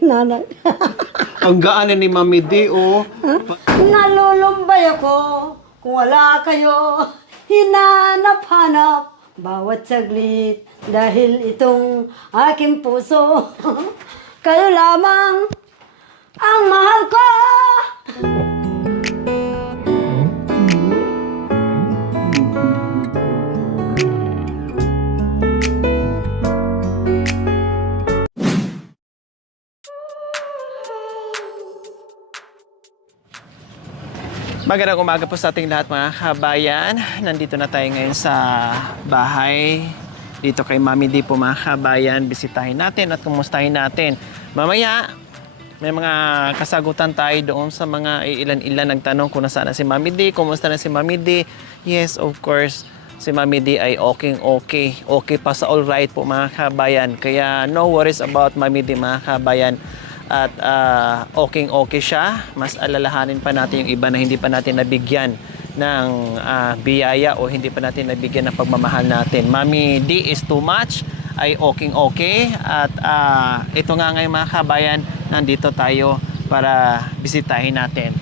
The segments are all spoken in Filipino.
Nanay. Ang gaan ni Mami D, oh. Nalulumbay ako kung wala kayo. Hinanap-hanap bawat saglit dahil itong aking puso. Kayo lamang ang mahal ko. Magandang umaga po sa ating lahat mga kabayan. Nandito na tayo ngayon sa bahay. Dito kay Mami D po mga kabayan. Bisitahin natin at kumustahin natin. Mamaya, may mga kasagutan tayo doon sa mga ilan-ilan nagtanong kung nasaan na si Mami D, kumusta na si Mami D. Yes, of course, si Mami D ay okay. Okay pa sa all right po mga kabayan. Kaya no worries about Mami D mga kabayan. At okay siya. Mas alalahanin pa natin yung iba na hindi pa natin nabigyan ng biyaya o hindi pa natin nabigyan ng pagmamahal natin. Mami D is too much, ay okay. At ito nga ngayon mga kabayan, nandito tayo para bisitahin natin.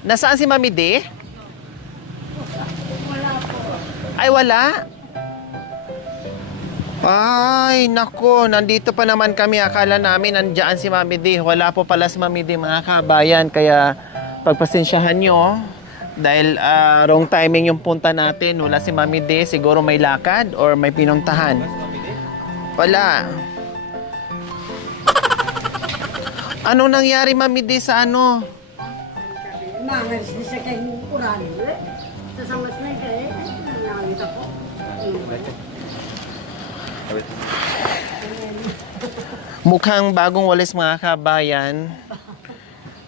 Nasaan si Mami D? Wala po. Ay wala? Ay, nako, nandito pa naman kami. Akala namin nandiyan si Mami D. Wala po pala si Mami D, mga kabayan. Kaya pagpasensyahan nyo. Dahil wrong timing yung punta natin. Wala si Mami D. Siguro may lakad or may pinuntahan. Wala. Anong nangyari, Mami D, sa ano? Mangalis din siya kay Urano. Sasamas na kayo. Nangangita po. Mukhang bagong walis mga kabayan.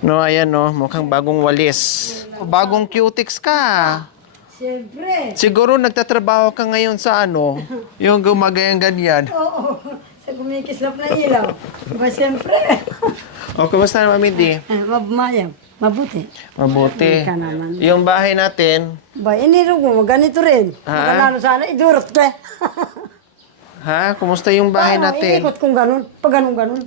No, ayan no, mukhang bagong walis. Bagong cutics ka. Siyempre. Siguro nagtatrabaho ka ngayon sa ano, yung gumagayang ganyan. Oo. Sa kumikislap na ilaw. Ba siyempre. O, kumusta na Mami D? Mabumayang. Mabuti. Mabuti. Ka naman. Yung bahay natin, Ba, iniro ko. Ganito rin. Ha? Magalano sana. Idurot ka. ha? Kumusta yung bahay natin? Iikot kong ganun. Pag ganun.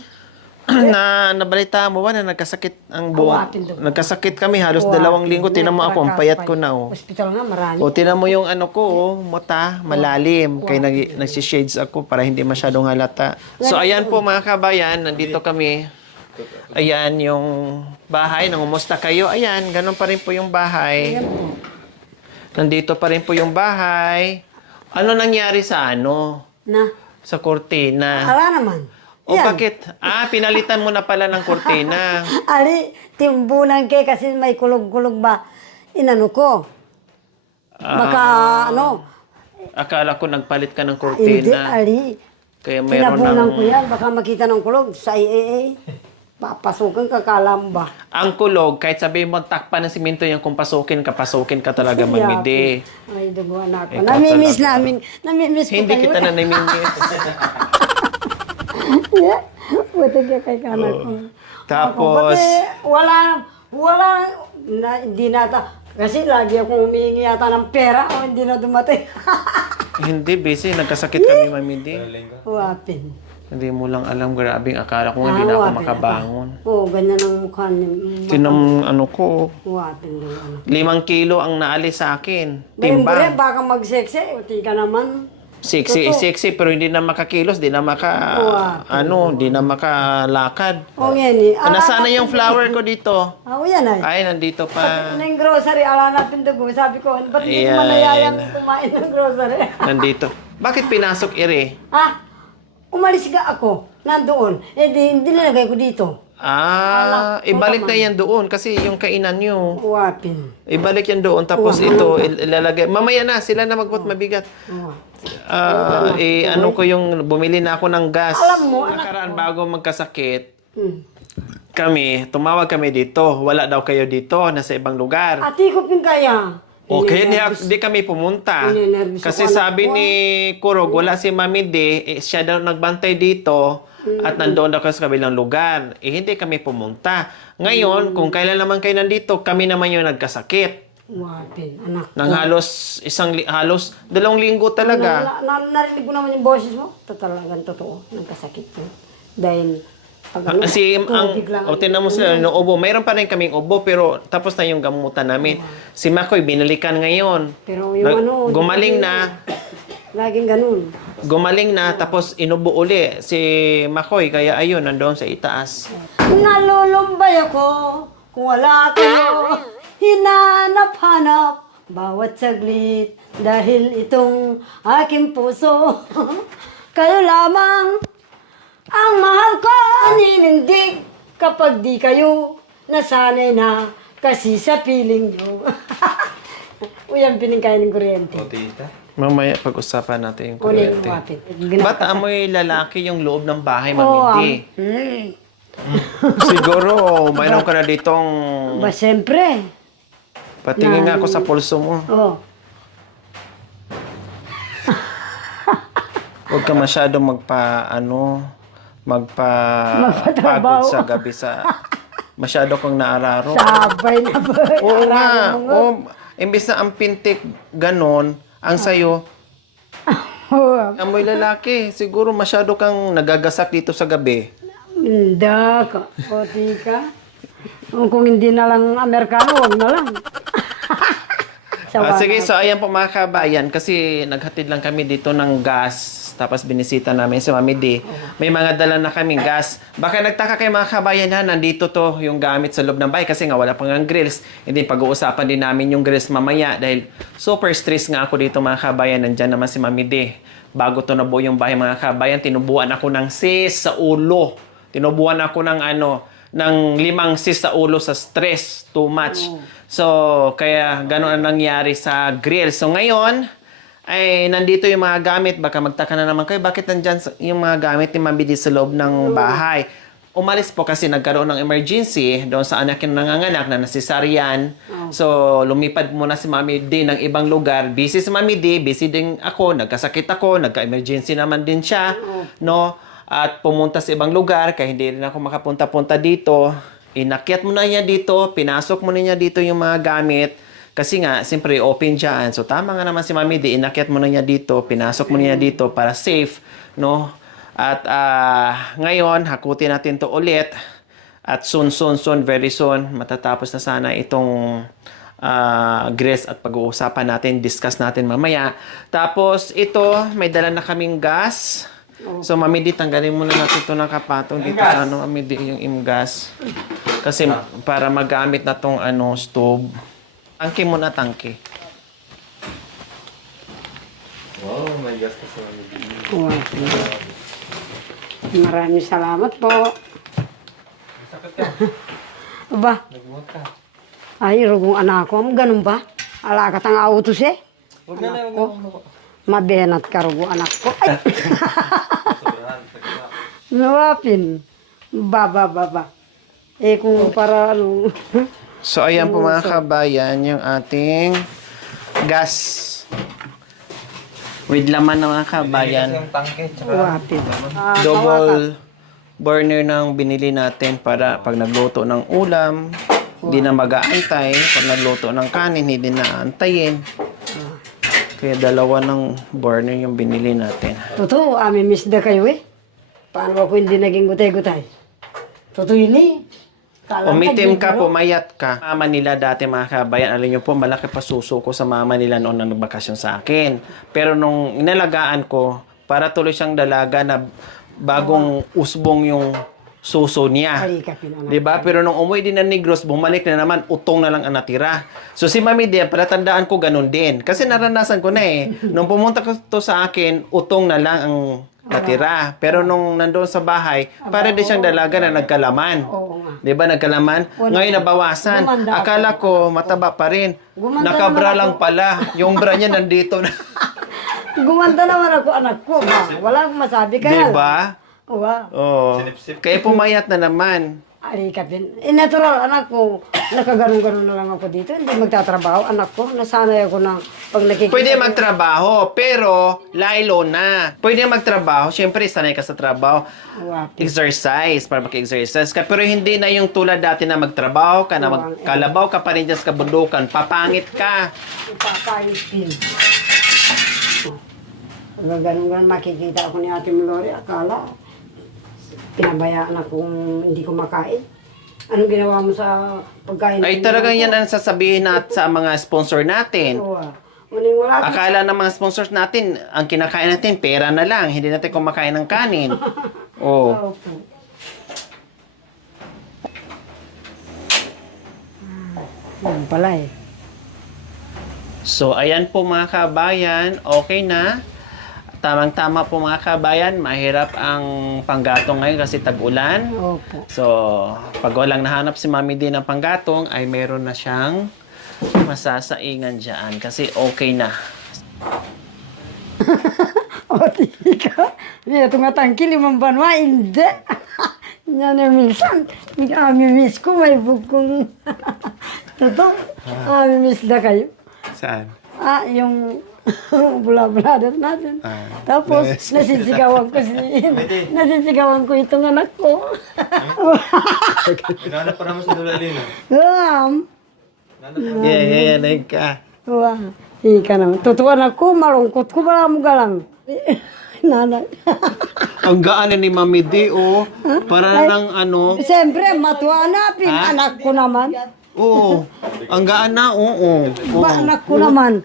Nabalita mo ba na nagkasakit ang buong? Awapin daw. Nagkasakit kami halos 2 linggo. Tinan mo ako, ang payat ko na oh. Hospital nga, marami. O, tinan mo yung ano ko, oh, mata, malalim. Kaya nagsishades ako para hindi masyadong halata. So, ayan po mga kabayan, nandito kami. Ayan yung bahay, nangumusta kayo. Ayan, ganun pa rin po yung bahay. Ayan po. Nandito pa rin po yung bahay. Ano nangyari sa ano? Na. Sa kortina? Ala naman. O bakit? Pinalitan mo na pala ng kortina. Ali, timbunan kay kasi may kulog-kulog ba. Inano ko. Baka ano. Akala ko nagpalit ka ng Hindi, kortina. Ali. Kaya mayroon Tinabunan ng... ko yan. Baka makita ng kulog sa IAA. Papasukan ka kalamba. Ang kulog, kahit sabihin mo takpan ng simento yan, kung pasukin ka talaga, Mami D. Ay, duguan ako. Ikaw Namimiss talaga. namin. Namimiss ko Hindi kayo. kita na namimiss. Yeah. Buti ka kay kanak ko. Tapos, Wala, hindi nata. Kasi lagi akong humihingi yata ng pera o hindi na dumating. hindi busy. Nagkasakit kami, Mami D. Huwapin. Hindi mo lang alam, grabing akala ko hindi na ako makabangon. Oo, ganyan ang mukha niya. Tinam, ano ko, Huwapin daw. 5 kilo ang naalis sa akin. Timbre, Timbang. baka mag-sexy. Uti ka naman. Sexy, pero hindi na makakilos, di na di na makalakad. O yan eh. Nasaan na yung flower ko dito? Oo, yan ay. Ay, nandito pa. Nang grocery, ala na pindugo. Sabi ko, ba't hindi ko manayayang kumain ng grocery? Nandito. Bakit pinasok ire? Umalis ka ako. Nandoon. Hindi nilagay ko dito. Ibalik na yan doon kasi yung kainan nyo. Huwapin. Ibalik yan doon tapos ito ilalagay. Mamaya na, sila na magbuhat mabigat. Ano ko yung bumili na ako ng gas. Alam mo, nakaraan bago magkasakit, Hmm. tumawag kami dito. Wala daw kayo dito, nasa ibang lugar. Ati ko pin kaya. Okay, di kami pumunta. Ninervous Kasi ako, sabi anak ko. ni Kurog, wala si Mami D, siya daw nagbantay dito at nandoon daw sa kabilang lugar. Hindi kami pumunta. Ngayon, kung kailan naman kayo nandito, kami naman yung nagkasakit. Huwapin, anak ko. Nang halos 2 linggo talaga. Narinig ko naman yung boses mo. Talagang totoo. Nagkasakit ko. Dahil Kasi tubig lang. tinan mo sila, no, ubo. Mayroon pa rin kaming ubo, pero tapos na yung gamutan namin. Si Makoy, binalikan ngayon. Pero yung Gumaling na. Laging ganun. Gumaling na, tapos inubo uli si Makoy. Kaya ayun, nandoon sa itaas. Nalulumbay ako kung wala kayo. Hinanap-hanap bawat saglit dahil itong aking puso. Kayo lamang ang mahal ko aninindig kapag di kayo nasanay na kasi sa piling nyo. Uy, ang piningkain ng kuryente. Mamaya pag-usapan natin yung Kunin kuryente. mo kapit. Ba't amoy lalaki yung loob ng bahay, Oo, Mamindi? Siguro, mayroon ka na ditong... Ba, siyempre. Patingin nga ako sa pulso mo. Oh. Huwag ka masyadong magpapagod sa gabi sa... Masyado kang naararo. Sabay na ba? Oo nga. Imbis na ang pintik ganon, ang sayo, amoy lalaki. Siguro masyado kang nagagasak dito sa gabi. Hindi ka. Koti ka. Kung hindi na lang Amerikano, huwag na lang. Sige, so ayan po mga kabayan, kasi naghatid lang kami dito ng gas, tapos binisita namin si Mami D. May mga dala na kaming gas. Baka nagtaka kayo mga kabayan ha, nandito to yung gamit sa loob ng bahay kasi nga wala pang ang grills. Hindi pag-uusapan din namin yung grills mamaya dahil super stress nga ako dito mga kabayan. Nandyan naman si Mami D. Bago to nabuo yung bahay mga kabayan, tinubuan ako ng sis sa ulo. Tinubuan ako ng ng 5 sis sa ulo sa stress. Too much. So, kaya gano'n ang nangyari sa grill. So, ngayon, ay nandito yung mga gamit. Baka magtaka na naman kayo, bakit nandyan yung mga gamit ni Mami D sa loob ng bahay? Umalis po kasi nagkaroon ng emergency doon sa anak yung nanganganak na nasisaryan. So, lumipad muna si Mami D ng ibang lugar. Busy si Mami D, busy din ako, nagkasakit ako, nagka-emergency naman din siya. No? At pumunta sa ibang lugar, kaya hindi rin ako makapunta-punta dito. Inakyat mo na niya dito, pinasok mo na niya dito yung mga gamit. Kasi nga, siyempre, open dyan. So, tama nga naman si Mami D, inakyat mo na niya dito, pinasok mo na niya dito para safe, no? At ngayon, hakutin natin to ulit. At soon, very soon, matatapos na sana itong grills at pag-uusapan natin, discuss natin mamaya. Tapos, ito, may dala na kaming gas. So, Mami D, tanggalin muna natin ito ng kapatong dito sa Mami D, yung imgas. Kasi para magamit na tong stove. Tangke muna, tangke. Wow, may gas ka sa Mami D. Maraming salamat po. Sakit ka. Aba, Nagmuot ka. ay, rugong anak ko. Ganun ba? Ala ka tang autos eh. Huwag na lang, huwag na lang. Mabenat ka rugong anak ko. Ay! Nawapin. Baba. Eh kung para So, ayan po mga kabayan, yung ating gas. With laman na mga kabayan. Yung tangke, tsaka wapin. Double burner nang binili natin para pag nagluto ng ulam, hindi na mag-aantay. Pag nagluto ng kanin, hindi na aantayin. Kaya dalawa ng burner yung binili natin. Totoo, miss na kayo eh. Paano ako hindi naging gutay-gutay? Totoo yun eh. Umitim ka, pumayat ka. Mama nila dati mga kabayan, alam nyo po, malaki pa suso ko sa mama nila noon na nagbakasyon sa akin. Pero nung inalagaan ko, para tuloy siyang dalaga na bagong usbong yung suso niya. Ay, kapinanak. Diba? Pero nung umuwi din ng Negros, bumalik na naman, utong na lang ang natira. So si Mami Dia, palatandaan ko ganun din. Kasi naranasan ko na eh. Nung pumunta ko to sa akin, utong na lang ang natira. Pero nung nandoon sa bahay, para din siyang dalaga na nagkalaman. Oo nga. Diba nagkalaman? Ngayon nabawasan. Gumanda Akala ko mataba pa rin. Gumanda Nakabra naman lang pala. Yung bra niya nandito na. Gumanda naman ako anak ko ba? Wala akong masabi kaya Diba? Wow. Oh. Kaya pumayat na naman. Ay, kapin. Natural, anak ko. Nakaganon-ganon na lang ako dito. Hindi magtatrabaho, anak ko. Nasanay ako ng pag nakikita. Pwede magtrabaho, pero laylo na. Pwede magtrabaho, syempre sanay ka sa trabaho. Wow. Exercise, para mag-exercise ka. Pero hindi na yung tulad dati na magtrabaho ka, na magkalabaw ka pa rin dyan sa kabundukan. Papangit ka. Ipapayipin. Pag ganon-ganon makikita ako ni Ate Melori, akala pinabayaan akong hindi ko makain. Anong ginawa mo sa pagkain? Ay talagang yan ang sasabihin sa mga sponsor natin. Oo, Uling wala ka. Akala ng mga sponsors natin, ang kinakain natin, pera na lang. Hindi natin kumakain ng kanin. Oh. Opo. Yan pala eh. So, ayan po mga kabayan. Okay na. Tamang-tama po mga kabayan. Mahirap ang panggatong ngayon kasi tag-ulan. Opo. So, pag walang nahanap si Mami din ng panggatong, ay meron na siyang masasaingan dyan. Kasi okay na. O, tika. Ito nga tangki, 5 buwan wa, hindi. Yan na minsan. Amimiss ko, may bukong. Ito, amimiss na kayo. Saan? Yung bula-bula natin. Ah, Tapos, nasisigawan ko itong anak ko. Hinanap pa naman sa Dulalina. Yeah, ka. Wah, ika naman. Tutuan ako, malungkot ko, malam galang. Nanay. Ang gaan na ni Mami D, oh. Para lang ano. Siyempre, matuwa na, anak ko naman. Oo. Ang gaan na, oo. Anak ko naman.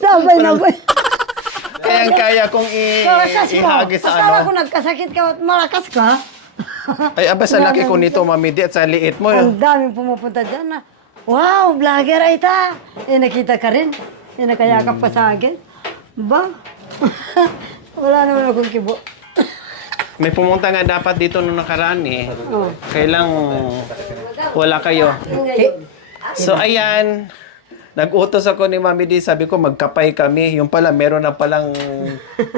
Sabay na ba? Kaya kong ihagis sa Akala ko ano. nagkasakit ka at malakas ka. Ay, aba, sa laki ko nito, Mami D, at sa liit mo. Ang daming pumupunta dyan na, wow, vlogger ay ta. Nakita ka rin. Nakayakap pa sa akin. Ba? Wala naman akong kibo. May pumunta nga dapat dito nung nakaraan eh. Oh. Kailang wala kayo. So, ayan. Nag-utos ako ni Mami D. Sabi ko, magkapay kami. Yung pala, meron na palang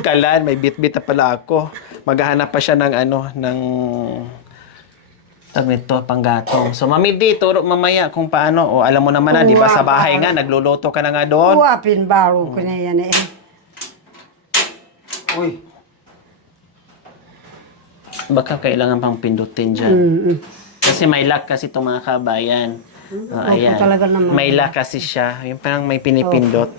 kalan. May bit-bit na pala ako. Maghahanap pa siya ng tag nito, panggatong. So, Mami D, turo mamaya kung paano. O, alam mo naman na, di ba, sa bahay nga, nagluluto ka na nga doon. Uwapin baro ko na yan eh. Uy! Baka kailangan pang pindutin dyan. Kasi may lock kasi itong mga kabayan. Ayan. talaga naman. May lock kasi siya. Yung parang may pinipindot.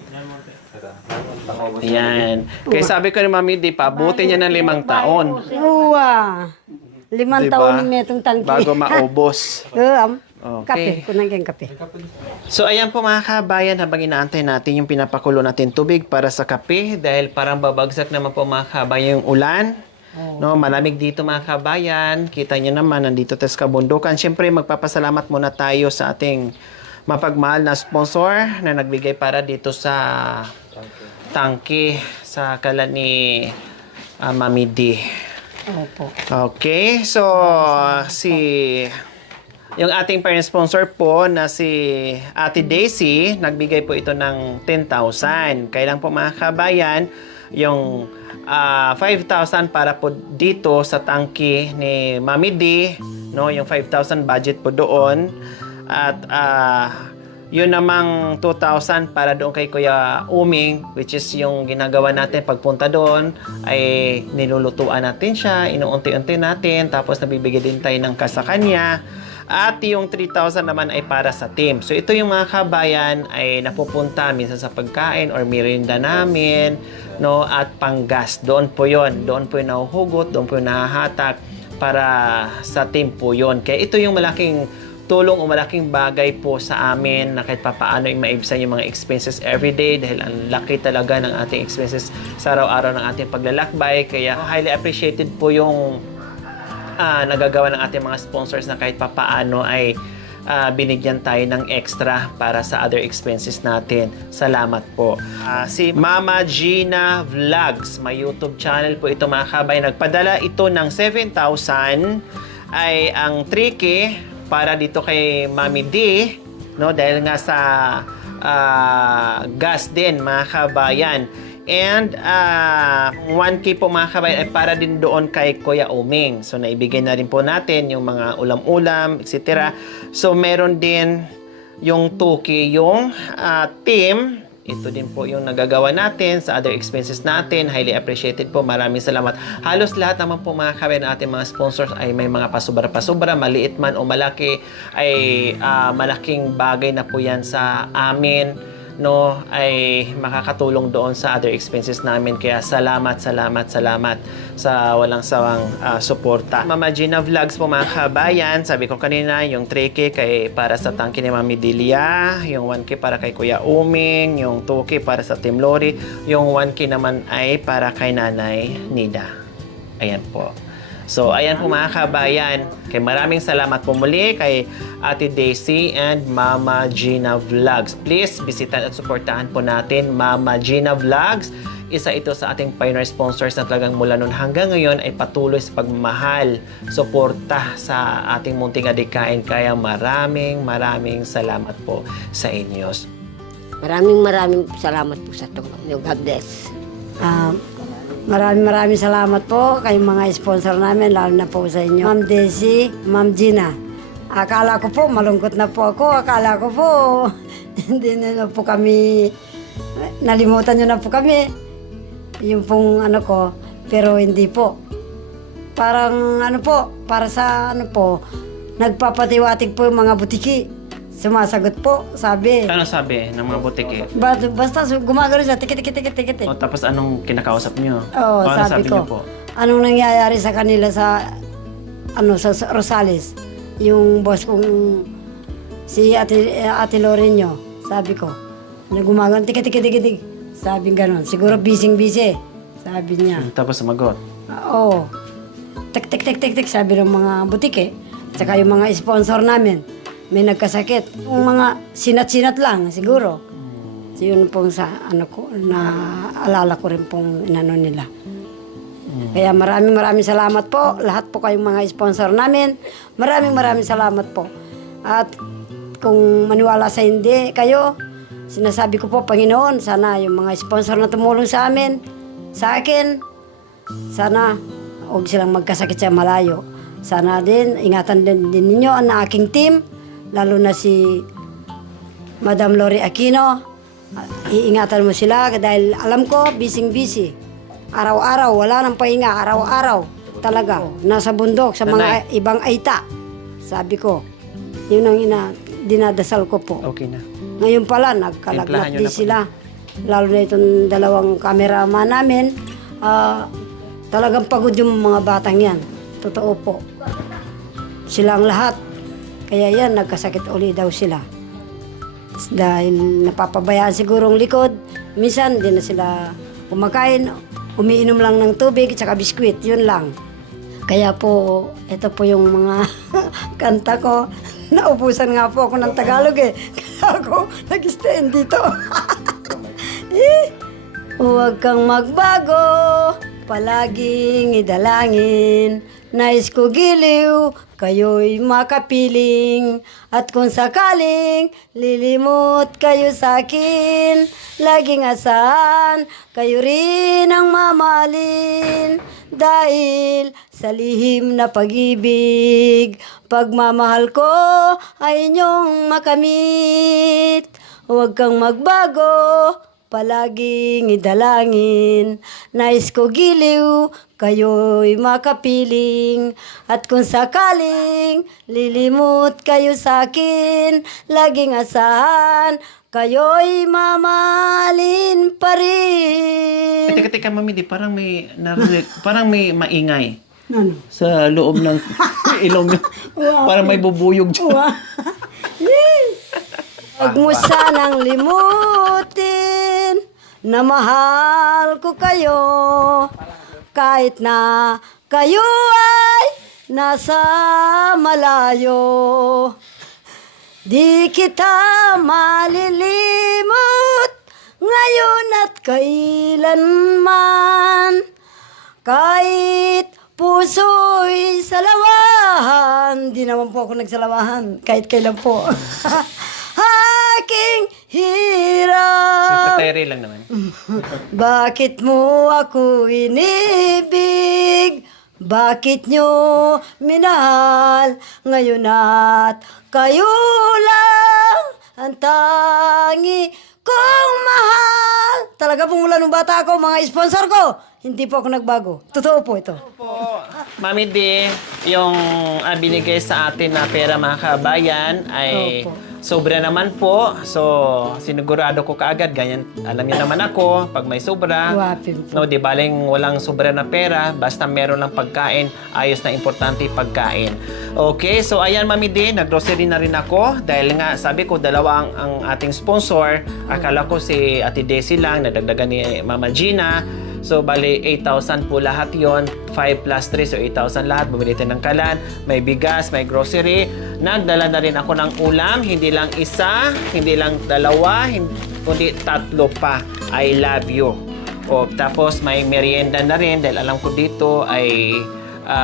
Ayan. Kaya sabi ko ni Mami, di pa, buti niya ng 5 taon. Uwa. 5 Diba? taon ni metong tangki. Bago maubos. Okay. Kape. Kunang kayong kape. So ayan po mga kabayan, habang inaantay natin yung pinapakulo natin tubig para sa kape dahil parang babagsak naman po mga kabayan yung ulan. No, malamig dito mga kabayan. Kita niyo naman, nandito tayo sa kabundukan. Siyempre, magpapasalamat muna tayo sa ating mapagmahal na sponsor na nagbigay para dito sa tangke sa kalan ni Mami D. Opo. Okay, so yung ating parent sponsor po na si Ate Daisy, nagbigay po ito ng 10,000. Kailan po mga kabayan, yung 5,000 para po dito sa tangki ni Mami D, no, yung 5,000 budget po doon. At yun namang 2,000 para doon kay Kuya Uming, which is yung ginagawa natin pagpunta doon, ay nilulutuan natin siya, inuunti-unti natin, tapos nabibigay din tayo ng cash sa kanya. At yung 3,000 naman ay para sa team. So ito yung mga kabayan ay napupunta minsan sa pagkain or merienda namin, no, at panggas. Doon po yon, doon po yung nahuhugot, doon po yung nahahatak para sa team po yon. Kaya ito yung malaking tulong o malaking bagay po sa amin na kahit papaano yung maibsan yung mga expenses everyday dahil ang laki talaga ng ating expenses sa araw-araw ng ating paglalakbay. Kaya highly appreciated po yung nagagawa ng ating mga sponsors na kahit papaano ay binigyan tayo ng extra para sa other expenses natin. Salamat po. Si Mama Gina Vlogs, may YouTube channel po ito mga kabay. Nagpadala ito ng 7,000 ay ang 3K para dito kay Mami D, no, dahil nga sa gas din mga kabayan. And 1K po mga kabayan ay para din doon kay Kuya Uming. So naibigay na rin po natin yung mga ulam-ulam, etc. So meron din yung 2K yung team. Ito din po yung nagagawa natin sa other expenses natin. Highly appreciated po. Maraming salamat. Halos lahat naman po mga kabayan natin mga sponsors ay may mga pasubra-pasubra, maliit man o malaki, ay malaking bagay na po yan sa amin. no, ay makakatulong doon sa other expenses namin. Kaya salamat sa walang sawang suporta. Mama Gina Vlogs po mga kabayan, sabi ko kanina, yung 3K kay para sa tangke ni Mami Delia, yung 1K para kay Kuya Uming, yung 2K para sa Team Lori, yung 1K naman ay para kay Nanay Nida. Ayan po. So, ayan po mga kabayan. Kay maraming salamat po muli kay Ate Daisy and Mama Gina Vlogs. Please, bisitan at suportahan po natin Mama Gina Vlogs. Isa ito sa ating pioneer sponsors na talagang mula noon hanggang ngayon ay patuloy sa pagmamahal, suporta sa ating munting adikain. Kaya maraming salamat po sa inyo. Maraming salamat po sa tulong. God bless. Maraming salamat po kay mga sponsor namin, lalo na po sa inyo. Ma'am Daisy, Ma'am Gina. Akala ko po, malungkot na po ako. Akala ko po, hindi na po kami, nalimutan nyo na po kami. Yung pong ano ko, pero hindi po. Parang ano po, para sa ano po, nagpapatiwatig po yung mga butiki. Sumasagot po, sabi. Ano sabi ng mga butiki? Basta gumagano siya, tikit. O tapos anong kinakausap nyo? Oo, O, ano sabi niyo ko. po? Anong nangyayari sa kanila sa sa Rosales? Yung boss kong si Ate Lorenyo, sabi ko. Nagumagano, tikit. Sabi gano'n. Siguro busy. Sabi niya. Tapos sumagot. Oo. Tik, sabi ng mga butike. Tsaka yung mga sponsor namin. May nagkasakit. Yung mga sinat-sinat lang, siguro. So yun pong sa ano ko, na alala ko rin pong inano nila. Kaya maraming salamat po. Lahat po kayong mga sponsor namin. Maraming salamat po. At kung maniwala sa hindi kayo, sinasabi ko po, Panginoon, sana yung mga sponsor na tumulong sa amin, sa akin, sana huwag silang magkasakit sa malayo. Sana din, ingatan din ninyo ang aking team, lalo na si Madam Lori Aquino. Iingatan mo sila dahil alam ko, busy. Araw-araw, wala nang pahinga, araw-araw. Talaga, nasa bundok, sa mga ibang aita. Sabi ko, yun ang dinadasal ko po. Okay na. Ngayon pala, Timplahan nagkalagnat nyo din na po. sila. Lalo na itong dalawang cameraman namin. Talagang pagod yung mga batang yan. Totoo po. Silang lahat. Kaya yan, nagkasakit uli daw sila. Dahil napapabayaan siguro ang likod. Minsan, di na sila kumakain. Umiinom lang ng tubig at saka biskwit. Yun lang. Kaya po, ito po yung mga kanta ko. Naubusan nga po ako ng Tagalog eh. Kaya ako nag-stand dito. Huwag kang magbago, palaging idalangin. Nais ko giliw, kayo'y makapiling. At kung sakaling lilimot kayo sa akin, laging asahan, kayo rin ang mamahalin. Dahil sa lihim na pag-ibig, pagmamahal ko ay inyong makamit. Huwag kang magbago, palaging idalangin. Nais ko giliw, kayo'y makapiling. At kung sakaling lilimot kayo sa akin, laging asahan, kayo'y mamahalin pa rin. Teka, Mami, parang may parang may maingay Ano? sa loob ng ilong nyo. Parang may bubuyog dyan. Huwag mo sanang limutin na mahal ko kayo kahit na kayo ay nasa malayo. Di kita malilimot ngayon at kailanman. Kahit puso'y salawahan. Di naman po ako nagsalawahan. Kahit kailan po. Aking hirap. Secretary lang naman. Bakit mo ako inibig? Bakit nyo minahal ngayon at kayo lang ang tangi kong mahal? Talaga pong mula nung bata ako, mga sponsor ko, hindi po ako nagbago. Totoo po ito. Mami D, yung binigay sa atin na pera mga kabayan ay Opo. sobra naman po. So, sinigurado ko kaagad. Ganyan, alam niyo naman ako, pag may sobra, Wapin po. no, di baling walang sobra na pera, basta meron lang pagkain, ayos na importante pagkain. Okay, so ayan Mami D, nag-grocery na rin ako dahil nga sabi ko dalawa ang ating sponsor. Akala ko si Ate Desi lang, nadagdagan ni Mama Gina. So, bali, 8,000 po lahat yon 5 plus 3, so 8,000 lahat. Bumili tayo ng kalan, may bigas, may grocery. Nagdala na rin ako ng ulam, hindi lang isa, hindi lang dalawa, kundi 3 pa. I love you. O, tapos may merienda na rin dahil alam ko dito ay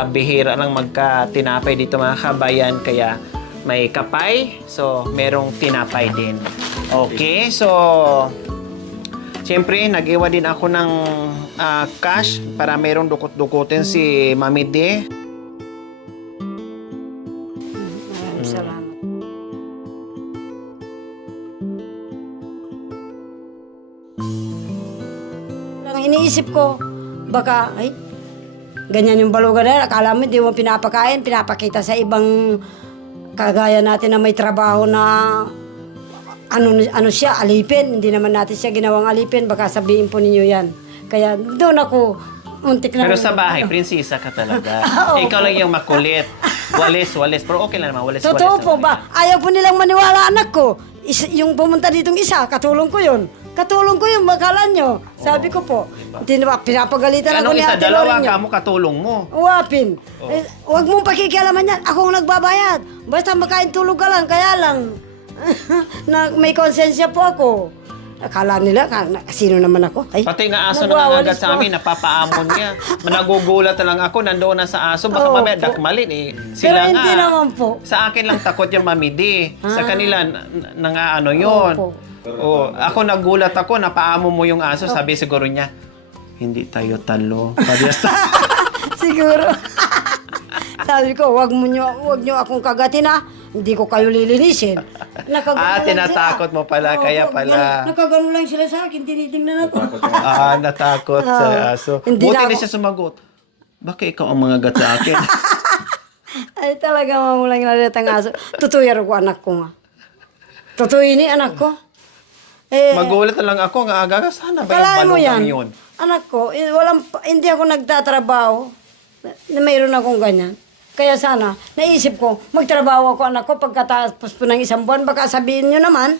bihira lang magka-tinapay dito mga kabayan. Kaya may kapay, so merong tinapay din. Okay, so siyempre, nag-iwa din ako ng cash para merong dukot-dukutin si Mami D. Maraming salamat. Lang iniisip ko, baka, ay, ganyan yung balugan na yan. Akala mo, hindi mo pinapakain, pinapakita sa ibang kagaya natin na may trabaho na ano siya, alipin. Hindi naman natin siya ginawang alipin. Baka sabihin po ninyo yan. Kaya doon ako, untik na. Pero sa bahay, prinsesa ka talaga. Ikaw lang yung makulit. Walis. Pero okay lang naman, walis. Totoo po ba? Ayaw po nilang maniwala anak ko. Yung pumunta ditong isa, katulong ko yun. Makala nyo. Sabi ko po, hindi na pinapagalitan ako Anong ni isa? Ate Dalawa Loren ka yun. mo, katulong mo. Uwapin. Huwag mong pakikialaman yan. Ako ang nagbabayad. Basta makain tulog ka lang, kaya lang. Na may konsensya po ako. Akala nila, sino naman ako? Ay, Pati nga aso na nagwawalis nangagat sa po. amin, napapaamon niya. Nagugulat na lang ako, nandoon na sa aso. Baka Oo mamaya po. dakmalin eh. Pero Sila nga. hindi naman po. Sa akin lang takot yung Mami D. Sa kanila, ano yun. Opo. Oh, ako nagulat ako, napaamo mo yung aso. Sabi siguro niya, hindi tayo talo. Siguro. Sabi ko, wag nyo akong kagatin ha. Hindi ko kayo lilinisin. Nakagano lang tinatakot sila. mo pala, Oo, kaya po, pala. Nakagano lang sila sa akin, tinitingnan ako. Natakot sa aso. Hindi Buti na na ako- siya sumagot. Bakit ikaw ang mga gat sa akin? Ay talaga mamulang nalatang aso. Tutuyar ko anak ko nga. Tutuyin ni anak ko. Magulat na lang ako nga aga. Sana ba yung Kalahin mo balugang yan. yun? Anak ko, hindi ako nagtatrabaho na mayroon akong ganyan. Kaya sana, naisip ko, magtrabaho ako anak ko pagkatapos po ng isang buwan. Baka sabihin nyo naman,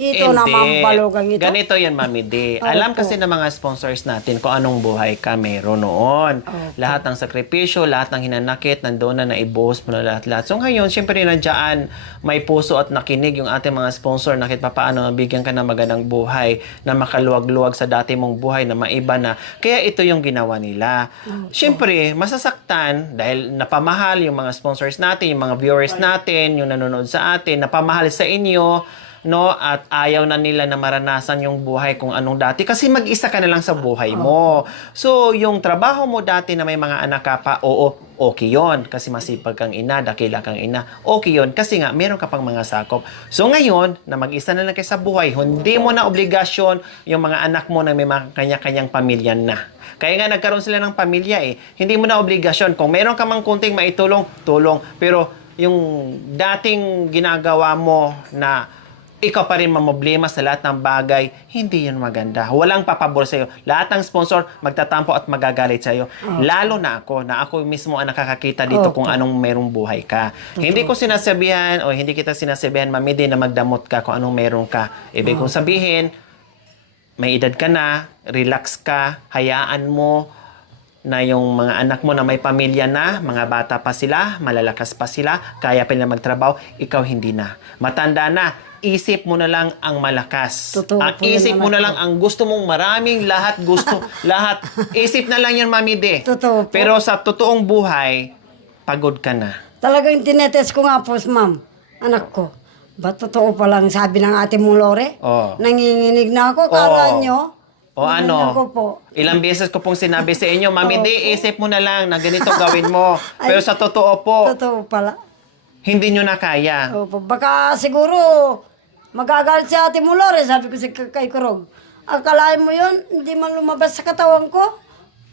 ito naman balugang ito. Ganito yan, Mami D. Alam Opo. kasi ng mga sponsors natin kung anong buhay ka meron noon. Lahat ng sakripisyo, lahat ng hinanakit, nandoon na naibuhos mo na lahat-lahat. So ngayon, syempre nandiyan, may puso at nakinig yung ating mga sponsor na kahit paano nabigyan ka ng magandang buhay, na makaluwag-luwag sa dati mong buhay, na maiba na. Kaya ito yung ginawa nila. Syempre, masasaktan dahil napamahal yung mga sponsors natin, yung mga viewers natin, yung nanonood sa atin, napamahal sa inyo, no, at ayaw na nila na maranasan yung buhay kung anong dati kasi mag-isa ka na lang sa buhay mo. So, yung trabaho mo dati na may mga anak ka pa, oo, okay yon kasi masipag kang ina, dakila kang ina. Okay yon kasi nga meron ka pang mga sakop. So, ngayon, na mag-isa na lang kayo sa buhay, hindi mo na obligasyon yung mga anak mo na may mga kanya-kanyang pamilya na. Kaya nga nagkaroon sila ng pamilya eh. Hindi mo na obligasyon. Kung meron ka mang kunting maitulong, tulong. Pero yung dating ginagawa mo na ikaw pa rin mamoblema sa lahat ng bagay, hindi yun maganda. Walang papabor sa'yo. Lahat ng sponsor magtatampo at magagalit sa'yo. Lalo na ako mismo ang nakakakita dito kung anong merong buhay ka. Hindi ko sinasabihan o hindi kita sinasabihan, Mami D, na magdamot ka kung anong meron ka. Ibig kong sabihin, may edad ka na, relax ka, hayaan mo na yung mga anak mo na may pamilya na, mga bata pa sila, malalakas pa sila, kaya pa nila magtrabaho, ikaw hindi na. Matanda na, isip mo na lang ang malakas. Totoo Ang po yun, isip mo anak na lang ang gusto mong maraming lahat gusto. Lahat. Isip na lang yan, Mami D. Totoo po. Pero sa totoong buhay, pagod ka na. Talagang tinetest ko nga po, ma'am, anak ko. Ba totoo pa lang sabi ng ate mong Lore? Oo. Nanginginig na ako, kala nyo? O ano? Ko po. Ilang beses ko pong sinabi sa inyo, Mami D, isip mo na lang na ganito gawin mo. Pero sa totoo po, Totoo pala. hindi nyo na kaya. Opo, baka siguro magagalit si ate mo Lore, sabi ko kay Kurog. Akalain mo yun, hindi man lumabas sa katawan ko.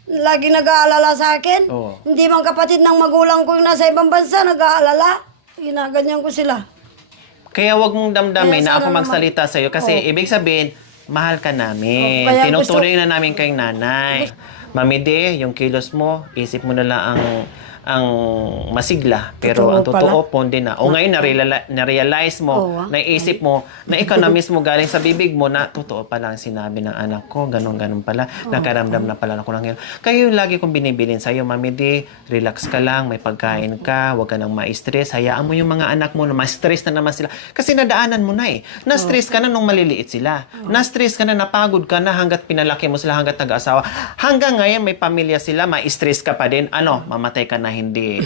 Lagi nag-aalala sa akin. Oo. Hindi man kapatid ng magulang ko yung nasa ibang bansa, nag-aalala. Ginaganyan ko sila. Kaya wag mong damdamin Kaya na ako sana magsalita sa iyo kasi ibig sabihin, mahal ka namin. Kaya Tinuturing na namin kayong nanay. Mami De, yung kilos mo, isip mo na lang ang masigla. Pero Totoo ang totoo, pala. ponde na. O ngayon, na-realize mo, Oo, naisip mo, na ikaw na mismo galing sa bibig mo na totoo pala ang sinabi ng anak ko, ganun pala, nakaramdam na pala ako ng ngayon. Kaya yung lagi kong binibilin sa'yo, Mami De, relax ka lang, may pagkain ka, huwag ka nang ma-stress, hayaan mo yung mga anak mo na ma-stress na naman sila. Kasi nadaanan mo na eh. Na-stress ka na nung maliliit sila. Na-stress ka na, napagod ka na hanggat pinalaki mo sila, hanggat nag-asawa. Hanggang ngayon, may pamilya sila, ma-stress ka pa din. Ano, mamatay ka na hindi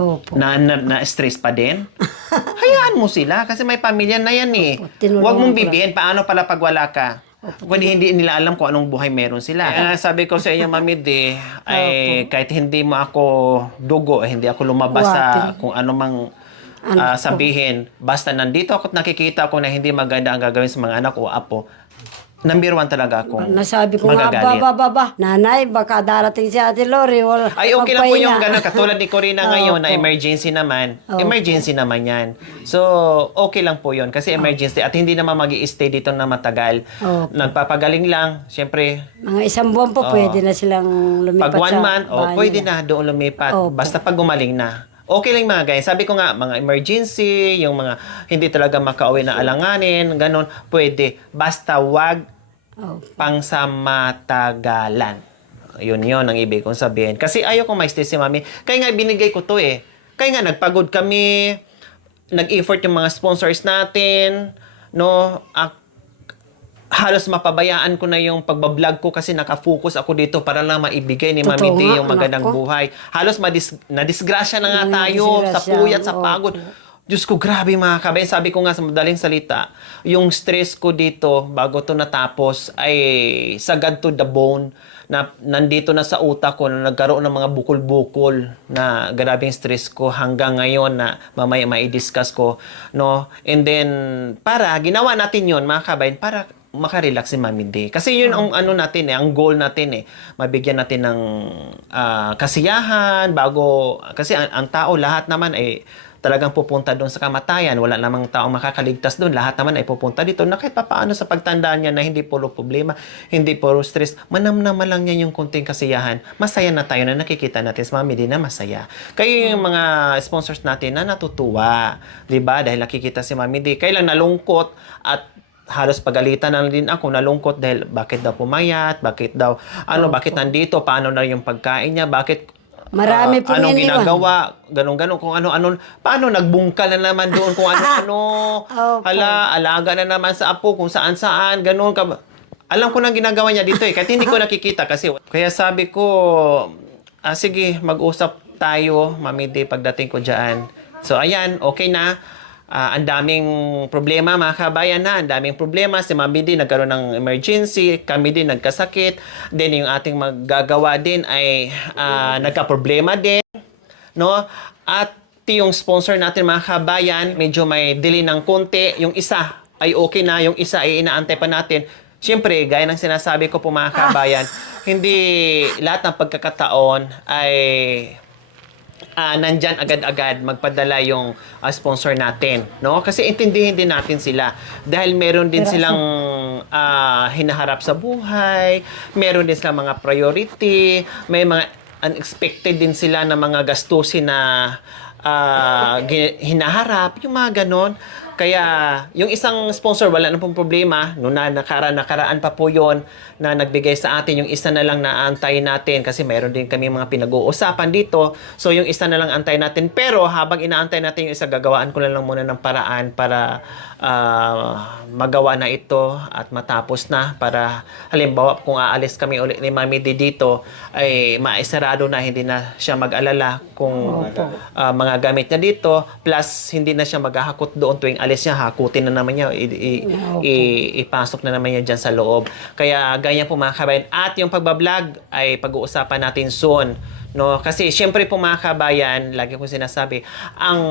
Opo. na-stress pa din. Hayaan mo sila kasi may pamilya na yan eh. Tinulungan Huwag mong ko lang. bibihin paano pala pag wala ka. Kung hindi nila alam kung anong buhay meron sila. Kaya sabi ko sa inyo, Mami De, ay kahit hindi mo ako dugo, hindi ako lumabas sa kung ano mang sabihin, basta nandito ako at nakikita ko na hindi maganda ang gagawin sa mga anak o apo, number 1 talaga akong Nasabi ko nga, magagalit. nanay, baka darating si Ate Lori. Ay, okay lang po yung magpahinga. gano'n. Katulad ni Corina ngayon na Opo. emergency naman. Opo. Emergency naman yan. So, okay lang po yun. Kasi emergency. At hindi naman mag-i-stay dito na matagal. Opo. Nagpapagaling lang. Siyempre, Mga isang buwan po, pwede na silang lumipat pag 1 sa month, bahay pwede nila. na doon lumipat. Opo. Basta pag gumaling na. Okay lang mga guys. Sabi ko nga, mga emergency, yung mga hindi talaga makauwi na alanganin, ganun, pwede. Basta wag Opo. pangsamatagalan. Yun ang ibig kong sabihin. Kasi ayaw kong ma-stress si Mami. Kaya nga binigay ko to eh. Kaya nga nagpagod kami, nag-effort yung mga sponsors natin, no? Halos mapabayaan ko na yung pagbablog ko kasi nakafocus ako dito para lang maibigay ni Mami Totoo D nga, yung magandang anak ko. buhay. Halos nadisgrasya na nga tayo sa Nadisgrasya, puyat, sa opo. pagod. Diyos ko, grabe mga kabay. Sabi ko nga sa madaling salita, yung stress ko dito, bago to natapos, ay sagad to the bone, na nandito na sa utak ko, na nagkaroon ng mga bukol-bukol, na grabing stress ko hanggang ngayon na mamaya mai-discuss ko. No? And then, ginawa natin yon mga kabayan, para makarelax si Mami D. Kasi yun ang ano natin ang goal natin mabigyan natin ng kasiyahan kasi ang tao lahat naman ay talagang pupunta doon sa kamatayan. Wala namang taong makakaligtas doon. Lahat naman ay pupunta dito na kahit papaano sa pagtandaan niya na hindi puro problema, hindi puro stress, manamnaman lang niya yung konting kasiyahan. Masaya na tayo na nakikita natin sa Mami D na masaya. Kayo yung mga sponsors natin na natutuwa. Diba? Dahil nakikita si Mami D. Kailan nalungkot at halos pagalitan na din ako, nalungkot dahil bakit daw pumayat, bakit nandito, paano na yung pagkain niya, bakit Marami pong anong iniwan. ginagawa, ganun, kung ano-ano, paano nagbungkal na naman doon, kung ano-ano, Opo. alaga na naman sa apo, kung saan-saan, ganun ka. Alam ko nang ginagawa niya dito kahit hindi ko nakikita kasi. Kaya sabi ko, sige, mag-usap tayo, Mami D, pagdating ko dyan. So, ayan, okay na. Ang daming problema mga kabayan ang daming problema. Si Mami din nagkaroon ng emergency, kami din nagkasakit, then yung ating maggagawa din ay nagka-problema din, no? At yung sponsor natin mga kabayan, medyo may delay ng konti. Yung isa ay okay na, yung isa ay inaantay pa natin. Siyempre, gaya ng sinasabi ko po mga kabayan, hindi lahat ng pagkakataon ay nandyan agad-agad magpadala yung sponsor natin, no? Kasi intindihin din natin sila dahil meron din silang hinaharap sa buhay, meron din silang mga priority, may mga unexpected din sila na mga gastusin na hinaharap, yung mga ganon. Kaya, yung isang sponsor, wala na pong problema. Noong nakaraan pa po yon na nagbigay sa atin. Yung isa na lang na antayin natin kasi mayroon din kami mga pinag-uusapan dito. So, yung isa na lang antayin natin. Pero, habang inaantay natin yung isa, gagawaan ko na lang muna ng paraan para magawa na ito at matapos na. Para, halimbawa, kung aalis kami ulit ni Mami D dito, ay maisarado na, hindi na siya mag-alala kung mga gamit niya dito. Plus, hindi na siya maghahakot doon tuwing alis niya, hakutin na naman niya, ipasok na naman niya dyan sa loob. Kaya ganyan po mga kabayan. At yung pagbablog ay pag-uusapan natin soon. No? Kasi syempre po mga kabayan, lagi ko sinasabi, ang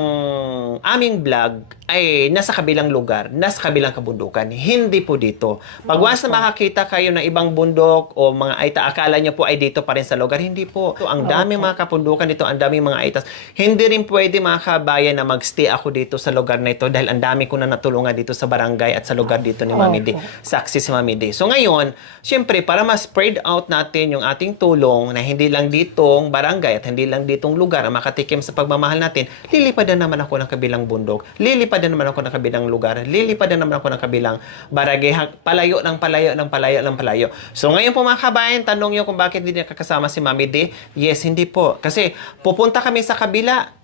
aming vlog ay nasa kabilang lugar, nasa kabilang kabundukan. Hindi po dito. Pag once na makakita kayo ng ibang bundok o mga aita, akala nyo po ay dito pa rin sa lugar. Hindi po. So, ang daming mga kabundukan dito, ang daming mga aitas. Hindi rin pwede mga kabayan na magstay ako dito sa lugar na ito dahil ang dami ko na natulungan dito sa barangay at sa lugar dito ni Mami D. Saksi si Mami D. So ngayon, syempre, para ma-spread out natin yung ating tulong na hindi lang ditong barangay at hindi lang ditong lugar ang makatikim sa pagmamahal natin, lilipadan naman ako ng kabilang bundok, lilipadan naman ako ng kabilang lugar, lilipadan naman ako ng kabilang barangay, palayo ng palayo ng palayo ng palayo. So ngayon po mga kabayan, tanong nyo kung bakit hindi nakakasama si Mami D. Yes, hindi po. Kasi pupunta kami sa kabila,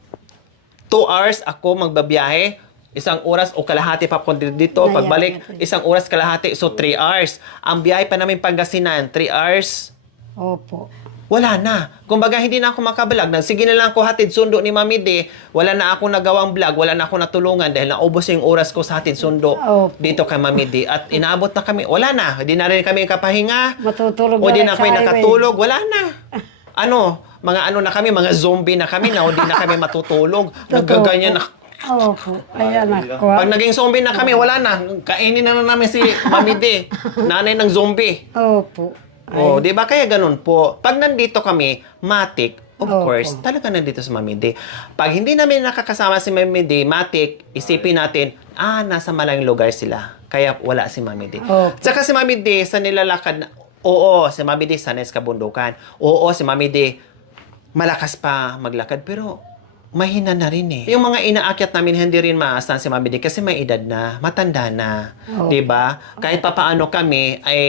2 hours ako magbabiyahe, 1 oras o kalahati pa po dito. Pagbalik, 1 oras kalahati. So, 3 hours. Ang biyahe pa namin Pangasinan, 3 hours. Opo. Wala na. Kumbaga, hindi na ako makabalag. Sige na lang ako hatid sundo ni Mami D. Wala na ako nagawang vlog. Wala na ako natulungan dahil naubos yung oras ko sa hatid sundo dito kay Mami D. At inaabot na kami. Wala na. Hindi na rin kami kapahinga. Matutulog O di na na lang kami sa highway. nakatulog. Wala na. Mga ano na kami, mga zombie na kami na hindi na kami matutulog. Nagaganyan na. Opo. Ayan ako. Pag naging zombie na kami, wala na. Kainin na namin si Mami D. Nanay ng zombie. Opo. Oh, di ba? Kaya ganun po. Pag nandito kami, matik, of Opo. course, talaga nandito si Mami D. Pag hindi namin nakakasama si Mami D, matik, isipin natin, nasa malayong lugar sila. Kaya wala si Mami D. Opo. Tsaka si Mami D, sa nilalakad na, oo, si Mami D, sanay sa kabundukan. Oo, si Mami D, malakas pa maglakad, pero mahina na rin eh. Yung mga inaakyat namin, hindi rin maasahan si Mami D kasi may edad na, matanda na. Oh. 'Di ba? Kahit papaano kami ay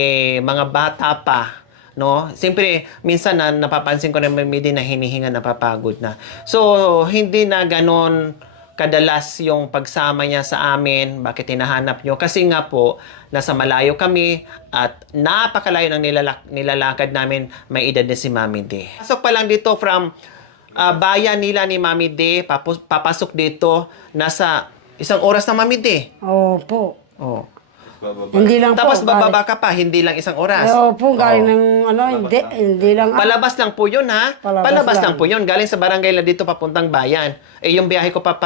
mga bata pa, no? Siyempre, minsan na napapansin ko na Mami D na hinihinga, napapagod na. So, hindi na ganon kadalas yung pagsama niya sa amin. Bakit hinahanap nyo? Kasi nga po, nasa malayo kami at napakalayo ng nilalakad namin, may edad na si Mami D. Pasok pa lang dito from bayan nila ni Mami D, papasok dito, nasa 1 oras na Mami D. Opo. Oh. Hindi lang Tapos po. bababa ka pa, hindi lang 1 oras. Opo, galing Oh. ng hindi lang. Palabas lang po yun, ha? Palabas lang lang. po yun. Galing sa barangay lang dito papuntang bayan. Yung biyahe ko pa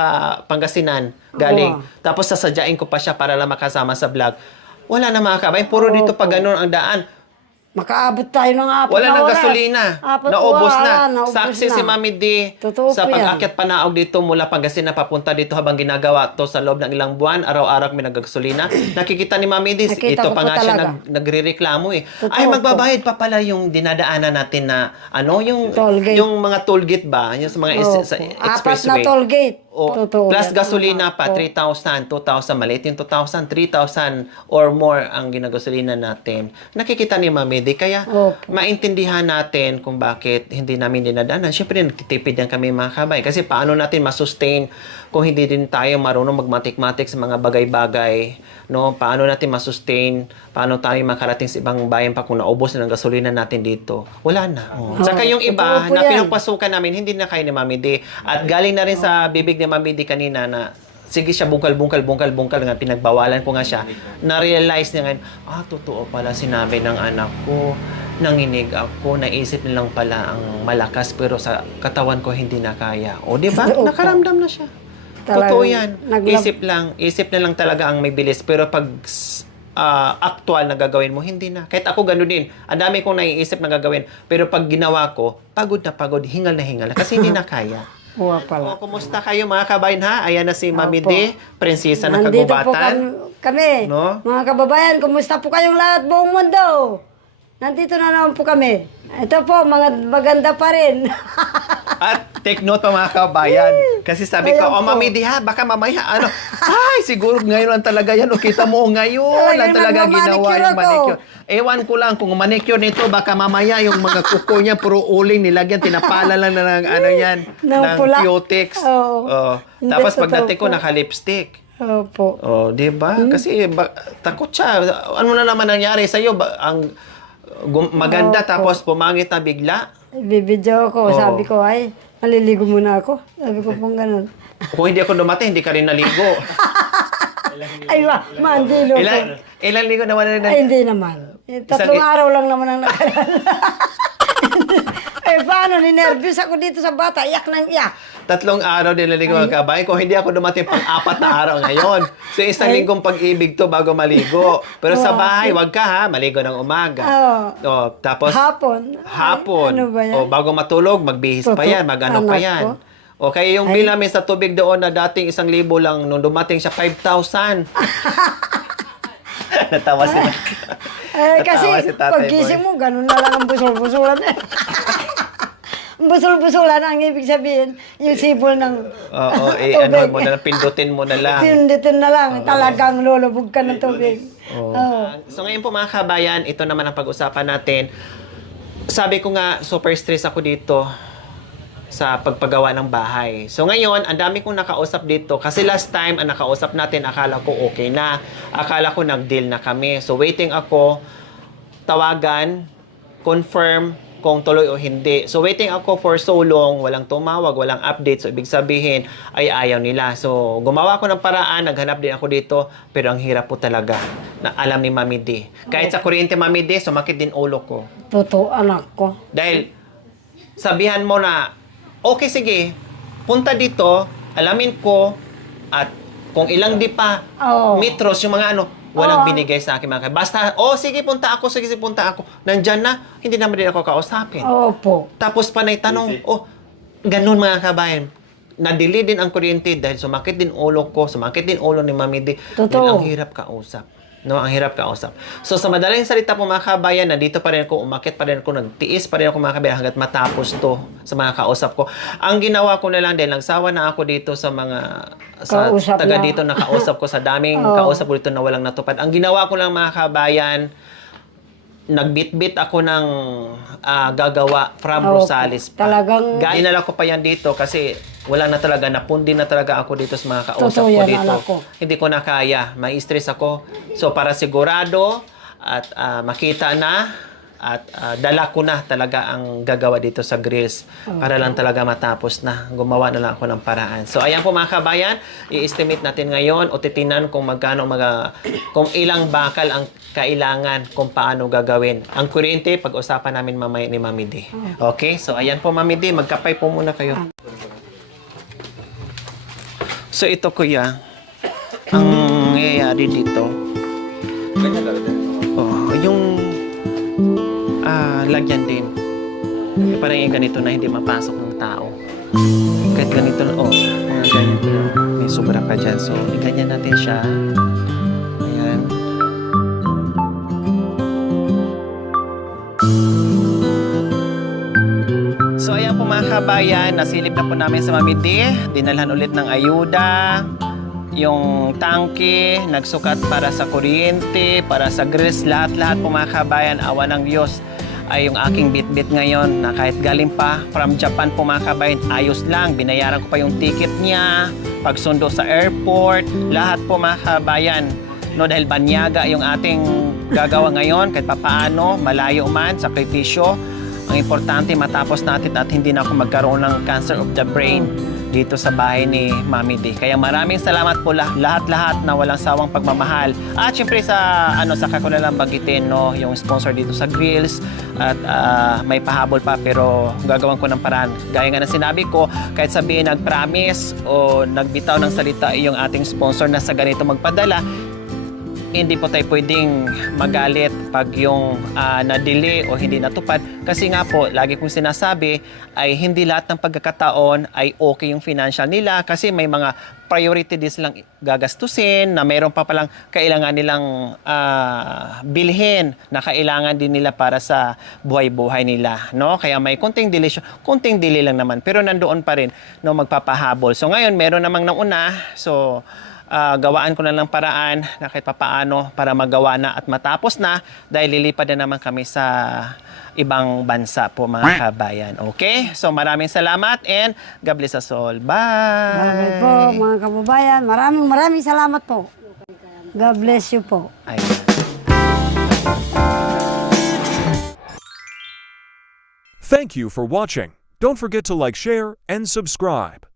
Pangasinan, galing. Tapos sasadyain ko pa siya para lang makasama sa vlog. Wala na mga kabayan. Puro dito pa ganun ang daan. Makaabot tayo ng 4 Wala nang oras. gasolina. 4 Naubos oras, na. naubos Saksi na. si Mami D Totoo sa po yan. pag-akyat panaog dito mula Pangasinan papunta dito habang ginagawa to sa loob ng ilang buwan. Araw-araw may nagagasolina. Nakikita ni Mami D, Nakita ito ko pa po nga siya talaga. nagrereklamo eh. Totoo Ay, po. magbabayad pa pala yung dinadaanan natin na yung Tollgate. yung mga toll gate ba? Yung sa mga sa Opo. 4 na expressway. toll gate. O, Totoo plus yan. gasolina pa, Opo. 3,000, 2,000, maliit yung 2,000, 3,000 or more ang ginagasolina natin. Nakikita ni Mami D, kaya Opo. maintindihan natin kung bakit hindi namin dinadaanan. Siyempre, nagtitipid yan kami mga kabay. Kasi paano natin masustain kung hindi din tayo marunong magmatik-matik sa mga bagay-bagay, no? Paano natin masustain? Paano tayo makarating sa ibang bayan pa kung naubos na ng gasolina natin dito? Wala na. Saka yung iba totoo po na yan. pinagpasukan namin, hindi na kaya ni Mami D. At galing na rin sa bibig ni Mami D kanina na sige siya bungkal nga, pinagbawalan ko nga siya. Na-realize niya ngayon, totoo pala sinabi ng anak ko, nanginig ako, naisip nilang pala ang malakas pero sa katawan ko hindi na kaya. O, di ba? Opo. Nakaramdam na siya. Talagang Totoo yan. naglab- Isip na lang talaga ang may bilis. Pero pag actual na gagawin mo, hindi na. Kahit ako gano'n din. Ang dami kong naiisip na gagawin. Pero pag ginawa ko, pagod na pagod, hingal na hingal. Kasi hindi na kaya. Uwa pala. Kumusta kayo mga kabayan ha? Ayan na si Mami Opo. D, prinsesa ng Nandito po kagubatan. kami. No? Mga kababayan, kumusta po kayong lahat buong mundo? Nandito na naman po kami. Ito po, maganda pa rin. At take note pa mga kabayan. Kasi sabi ko, Ayan po. Mami D ha, baka mamaya, ay, siguro ngayon lang talaga yan. O kita mo, ngayon lang talaga ginawa yung manicure. Ewan ko lang, kung manicure nito, baka mamaya yung mga kuko niya, puro uling, nilagyan, tinapala lang na ng yan, Ng ng pula. cutex. Oo. Tapos Hindi, totoo pagdating ko, po. naka-lipstick. Opo. Oh, 'di ba? Kasi takot siya. Ano na naman nangyari sa iyo? Maganda tapos pumangit na bigla. Bibidyo ko, Oo. sabi ko, ay, maliligo muna ako. Sabi ko pong ganun. Kung hindi ako dumating, hindi ka rin naligo. Ay, mandilo ko. Ilang ligo naman na Ay, hindi naman. 3 araw lang naman ang nakaraan. Eh, paano? Ninervous ako dito sa bata. Iyak ng iyak. 3 araw din naligo mga kabayan. Kung hindi ako dumating pang-4 na araw ngayon. So, isang linggong pag-ibig to bago maligo. Pero sa bahay, wag ka ha. Maligo ng umaga. Oo. Tapos, Hapon. hapon. Ano ba yan? Bago matulog, magbihis pa yan. Mag-ano pa Anak yan. ko. Okay, yung bill namin sa tubig doon na dating 1,000 lang, nung dumating siya 5,000. Natawa sila. Kasi Natawa si Tatay pagkising Boy. mo, ganun na lang ang busol-busulan. Busol-busulan ang ibig sabihin, yung sipol ng Oo, ano mo na lang, pindutin mo na lang. Pindutin na lang, talagang lulubog ka ng tubig. So ngayon po mga kabayan, ito naman ang pag-usapan natin. Sabi ko nga, super stress ako dito sa pagpagawa ng bahay. So ngayon, ang dami kong nakausap dito kasi last time ang nakausap natin, akala ko okay na. Akala ko nag-deal na kami. So waiting ako, tawagan, confirm kung tuloy o hindi. So waiting ako for so long, walang tumawag, walang update. So ibig sabihin ay ayaw nila. So gumawa ko ng paraan, naghanap din ako dito, pero ang hirap po talaga na alam ni Mami D. Kahit sa kuryente Mami D, sumakit din ulo ko. Totoo, anak ko. Dahil sabihan mo na, okay sige, punta dito, alamin ko, at kung ilang di pa, Oo. metros, yung mga ano, walang Oo. binigay sa akin mga kaibigan. Basta, sige punta ako, sige punta ako. Nandyan na, hindi naman din ako kausapin. Opo. Tapos panay tanong, ganun mga kabayan. Nadili din ang kuryente dahil sumakit din ulo ko, sumakit din ulo ni Mami D. Totoo. Dahil ang hirap kausap. No, ang hirap kausap. So sa madaling salita po mga kabayan, nandito pa rin ako, umakit pa rin ako, nagtiis pa rin ako mga kabayan hanggat matapos to sa mga kausap ko. Ang ginawa ko na lang din, nagsawa na ako dito sa mga Kausap taga na. dito na kausap ko, sa daming Oo. kausap ko dito na walang natupad. Ang ginawa ko lang mga kabayan, nagbitbit ako ng gagawa from Opo. Rosales pa. Talagang- Dinala ko pa yan dito kasi wala na talaga, napundi na talaga ako dito sa mga kausap Totoo ko yan, dito. anak ko. Hindi ko na kaya, mai-stress ako. So para sigurado at makita na at dala ko na talaga ang gagawa dito sa grills para lang talaga matapos na. Gumawa na lang ako ng paraan. So ayan po mga kabayan, i-estimate natin ngayon o titinan kung magkano kung ilang bakal ang kailangan kung paano gagawin. Ang kuryente, pag-usapan namin mamaya ni Mami D. Okay? So ayan po Mami D, magkapay po muna kayo. So ito kuya, ang nangyayari dito, Ganyan talaga. yung lagyan din. Parang yung ganito na hindi mapasok ng tao. Kahit ganito na, mga ganito na. May sobra pa dyan. So, ganyan natin siya. Ayan. So, ayan po mga kabayan. Nasilip na po namin sa Mami D. Dinalhan ulit ng ayuda. Yung tangke, nagsukat para sa kuryente, para sa grills, lahat-lahat po mga kabayan, awa ng Diyos ay yung aking bit-bit ngayon na kahit galing pa from Japan po mga kabayan, ayos lang, binayaran ko pa yung ticket niya, pagsundo sa airport, lahat po mga kabayan, no, dahil banyaga yung ating gagawa ngayon, kahit papaano, malayo man, sakripisyo, ang importante matapos natin at hindi na ako magkaroon ng cancer of the brain dito sa bahay ni Mami D. Kaya maraming salamat po lahat-lahat na walang sawang pagmamahal. At syempre sa saka ko na lang bagitin no, yung sponsor dito sa grills at may pahabol pa pero gagawin ko ng paraan. Gaya nga ng sinabi ko, kahit sabihin nag-promise o nagbitaw ng salita yung ating sponsor na sa ganito magpadala, hindi po tayo pwedeng magalit pag yung na-delay o hindi natupad. Kasi nga po, lagi kong sinasabi, ay hindi lahat ng pagkakataon ay okay yung financial nila kasi may mga priority din silang gagastusin na mayroon pa palang kailangan nilang bilhin na kailangan din nila para sa buhay-buhay nila. No? Kaya may konting delay lang naman. Pero nandoon pa rin no, magpapahabol. So ngayon, meron namang nauna. So, gawaan ko na lang paraan na kahit papaano para magawa na at matapos na dahil lilipad na naman kami sa ibang bansa po mga kabayan. Okay? So maraming salamat and God bless us all. Bye! Bye po, mga kababayan. Maraming salamat po. God bless you po. Ayan. Thank you for watching. Don't forget to like, share, and subscribe.